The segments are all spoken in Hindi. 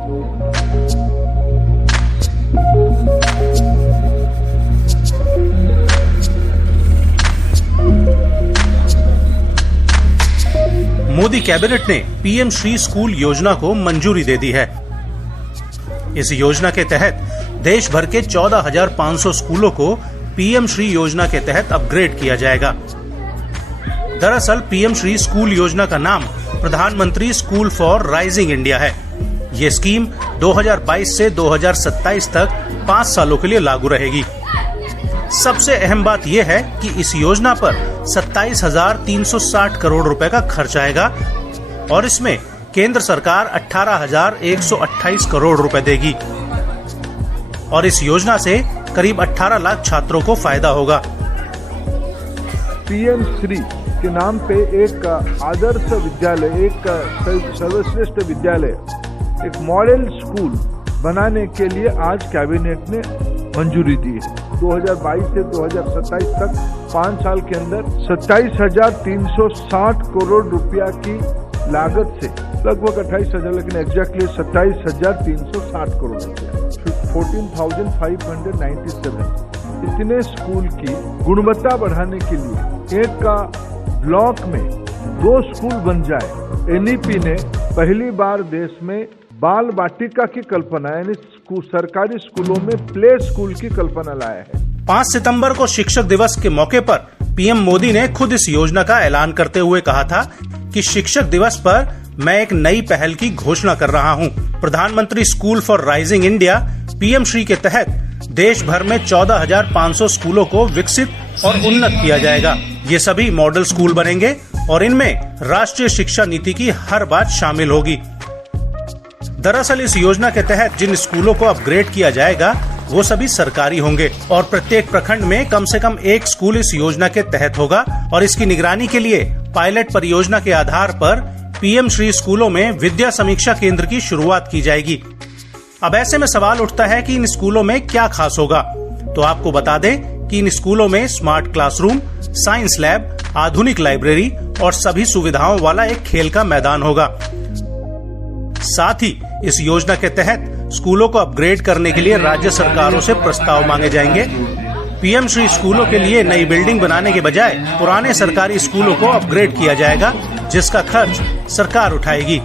मोदी कैबिनेट ने पीएम श्री स्कूल योजना को मंजूरी दे दी है। इस योजना के तहत देश भर के 14,500 स्कूलों को पीएम श्री योजना के तहत अपग्रेड किया जाएगा। दरअसल पीएम श्री स्कूल योजना का नाम प्रधानमंत्री स्कूल फॉर राइजिंग इंडिया है। ये स्कीम 2022 से 2027 तक 5 सालों के लिए लागू रहेगी। सबसे अहम बात यह है कि इस योजना पर 27,360 करोड़ रुपए का खर्च आएगा और इसमें केंद्र सरकार 18,128 करोड़ रुपए देगी और इस योजना से करीब 18 लाख छात्रों को फायदा होगा। पीएम श्री के नाम पे एक आदर्श विद्यालय, एक सर्वश्रेष्ठ विद्यालय, एक मॉडल स्कूल बनाने के लिए आज कैबिनेट ने मंजूरी दी है। 2022 से 2027 तक 5 साल के अंदर 27,360 करोड़ रुपया की लागत से लगभग 28,000, लेकिन एग्जैक्टली 27,360 करोड़ रुपया, 14,597 इतने स्कूल की गुणवत्ता बढ़ाने के लिए एक का ब्लॉक में 2 स्कूल बन जाए। एनईपी ने पहली बार देश में बाल वाटिका की कल्पना, यानी सरकारी स्कूलों में प्ले स्कूल की कल्पना लाया है। 5 सितंबर को शिक्षक दिवस के मौके पर पीएम मोदी ने खुद इस योजना का ऐलान करते हुए कहा था कि शिक्षक दिवस पर मैं एक नई पहल की घोषणा कर रहा हूं। प्रधानमंत्री school for rising India PM Shri के तहत देश भर में 14,500 स्कूलों को विकसित और उन्नत किया जाएगा। ये सभी मॉडल स्कूल बनेंगे और इनमें राष्ट्रीय शिक्षा नीति की हर बात शामिल होगी। दरअसल इस योजना के तहत जिन स्कूलों को अपग्रेड किया जाएगा वो सभी सरकारी होंगे और प्रत्येक प्रखंड में कम से कम एक स्कूल इस योजना के तहत होगा और इसकी निगरानी के लिए पायलट परियोजना के आधार पर पीएम श्री स्कूलों में विद्या समीक्षा केंद्र की शुरुआत की जाएगी। अब ऐसे में सवाल उठता है कि इन स्कूलों में क्या खास होगा। तो आपको बता दें कि इन स्कूलों में स्मार्ट क्लासरूम, साइंस लैब, आधुनिक लाइब्रेरी और सभी सुविधाओं वाला एक खेल का मैदान होगा। साथ ही इस योजना के तहत स्कूलों को अपग्रेड करने के लिए राज्य सरकारों से प्रस्ताव मांगे जाएंगे। पीएम श्री स्कूलों के लिए नई बिल्डिंग बनाने के बजाय पुराने सरकारी स्कूलों को अपग्रेड किया जाएगा, जिसका खर्च सरकार उठाएगी।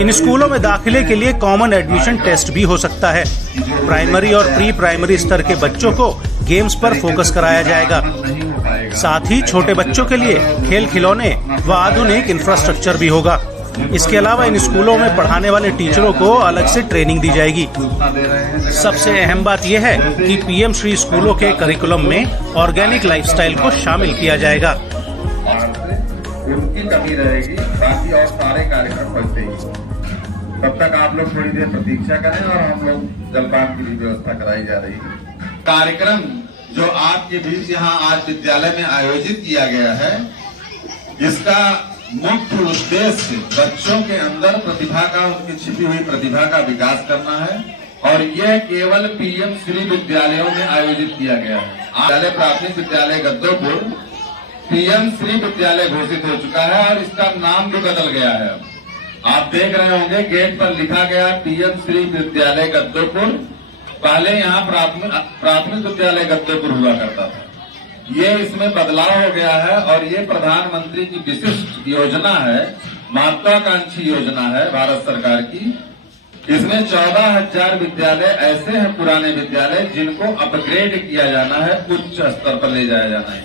इन स्कूलों में दाखिले के लिए कॉमन एडमिशन टेस्ट भी हो सकता है। प्राइमरी और प्री प्राइमरी स्तर के बच्चों को गेम्स पर फोकस कराया जाएगा। साथ ही छोटे बच्चों के लिए खेल खिलौने व आधुनिक इंफ्रास्ट्रक्चर भी होगा। इसके अलावा इन स्कूलों में पढ़ाने वाले टीचरों को अलग से ट्रेनिंग दी जाएगी। सबसे अहम बात यह है कि पीएम श्री स्कूलों के करिकुलम में ऑर्गेनिक लाइफस्टाइल को शामिल किया जाएगा। उनकी कमी रहेगी, बाकी और सारे कार्यक्रम वैसे ही। तब तक आप लोग थोड़ी देर प्रतीक्षा करें और हम लोग जलपान की भी व्यवस्था कराई जा रही है। कार्यक्रम जो आपके बीच यहाँ आज विद्यालय में आयोजित किया गया है, इसका मुख्य उद्देश्य बच्चों के अंदर प्रतिभा का, उनकी छिपी हुई प्रतिभा का विकास करना है और यह केवल पीएम श्री विद्यालयों में आयोजित किया गया है। विद्यालय प्राथमिक विद्यालय गद्दोपुर पीएम श्री विद्यालय घोषित हो चुका है और इसका नाम भी बदल गया है। आप देख रहे होंगे गेट पर लिखा गया पीएम श्री विद्यालय गद्दोपुर। पहले यहाँ प्राथमिक विद्यालय गद्दोपुर हुआ करता था। ये इसमें बदलाव हो गया है और ये प्रधानमंत्री की विशिष्ट योजना है, महत्वाकांक्षी योजना है भारत सरकार की। इसमें 14,000 विद्यालय ऐसे हैं, पुराने विद्यालय, जिनको अपग्रेड किया जाना है, उच्च स्तर पर ले जाया जाना है।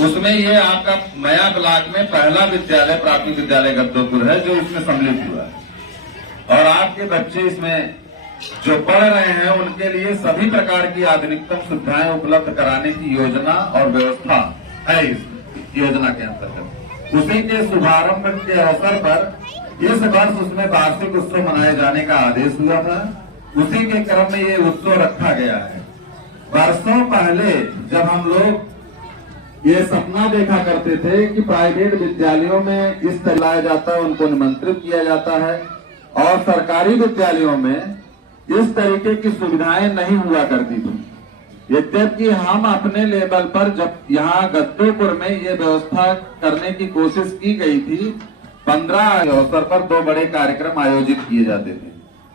उसमें ये आपका नया ब्लॉक में पहला विद्यालय प्राथमिक विद्यालय गद्दोपुर है जो इसमें सम्मिलित हुआ है और आपके बच्चे इसमें जो पढ़ रहे हैं उनके लिए सभी प्रकार की आधुनिकतम सुविधाएं उपलब्ध कराने की योजना और व्यवस्था है इस योजना के अंतर्गत। उसी के शुभारंभ के अवसर पर इस वर्ष उसमें वार्षिक उत्सव मनाए जाने का आदेश हुआ था। उसी के क्रम में ये उत्सव रखा गया है। वर्षों पहले जब हम लोग ये सपना देखा करते थे कि प्राइवेट विद्यालयों में इस तरह लाया जाता है, उनको निमंत्रित किया जाता है और सरकारी विद्यालयों में इस तरीके की सुविधाएं नहीं हुआ करती थी। यद्यपि हम अपने लेवल पर जब यहाँ गद्दोपुर में ये व्यवस्था करने की कोशिश की गई थी, 15 अवसर पर 2 बड़े कार्यक्रम आयोजित किए जाते थे,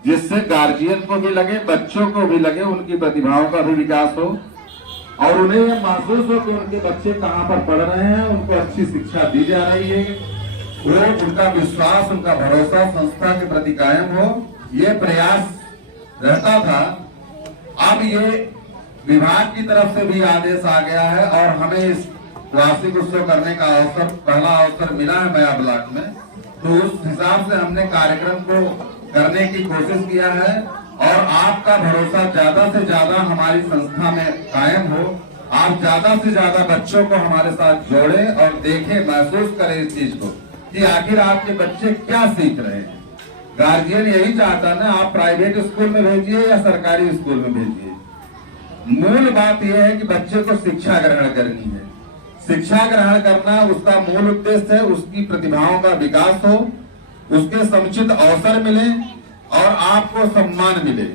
जिससे गार्जियन को भी लगे, बच्चों को भी लगे, उनकी प्रतिभाओं का भी विकास हो और उन्हें यह महसूस हो कि उनके बच्चे कहाँ पर पढ़ रहे हैं, उनको अच्छी शिक्षा दी जा रही है, वो उनका विश्वास, उनका भरोसा संस्था के प्रति कायम हो, ये प्रयास रहता था। अब ये विभाग की तरफ से भी आदेश आ गया है और हमें इस वार्षिक उत्सव करने का अवसर, पहला अवसर मिला है मया ब्लॉक में, तो उस हिसाब से हमने कार्यक्रम को करने की कोशिश किया है और आपका भरोसा ज्यादा से ज्यादा हमारी संस्था में कायम हो, आप ज्यादा से ज्यादा बच्चों को हमारे साथ जोड़े और देखें, महसूस करें इस चीज को कि आखिर आपके बच्चे क्या सीख रहे हैं। गार्जियन यही चाहता है ना, आप प्राइवेट स्कूल में भेजिए या सरकारी स्कूल में भेजिए, मूल बात यह है कि बच्चे को शिक्षा ग्रहण करनी है। शिक्षा ग्रहण करना उसका मूल उद्देश्य है, उसकी प्रतिभाओं का विकास हो, उसके समुचित अवसर मिले और आपको सम्मान मिले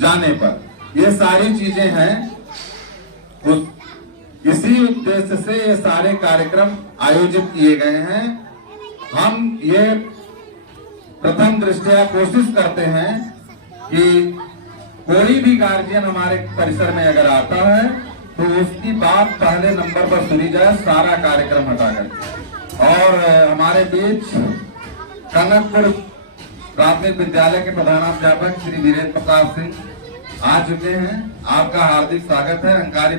जाने पर, ये सारी चीजें हैं। इसी उद्देश्य से ये सारे कार्यक्रम आयोजित किए गए हैं। हम ये प्रथम दृष्टया कोशिश करते हैं कि कोई भी गार्जियन हमारे परिसर में अगर आता है तो उसकी बात पहले नंबर पर सुनी जाए, सारा कार्यक्रम हटाकर। और हमारे बीच कनकपुर प्राथमिक विद्यालय के प्रधानाध्यापक श्री वीरेंद्र प्रताप सिंह आ चुके हैं। आपका हार्दिक स्वागत है। अंकारी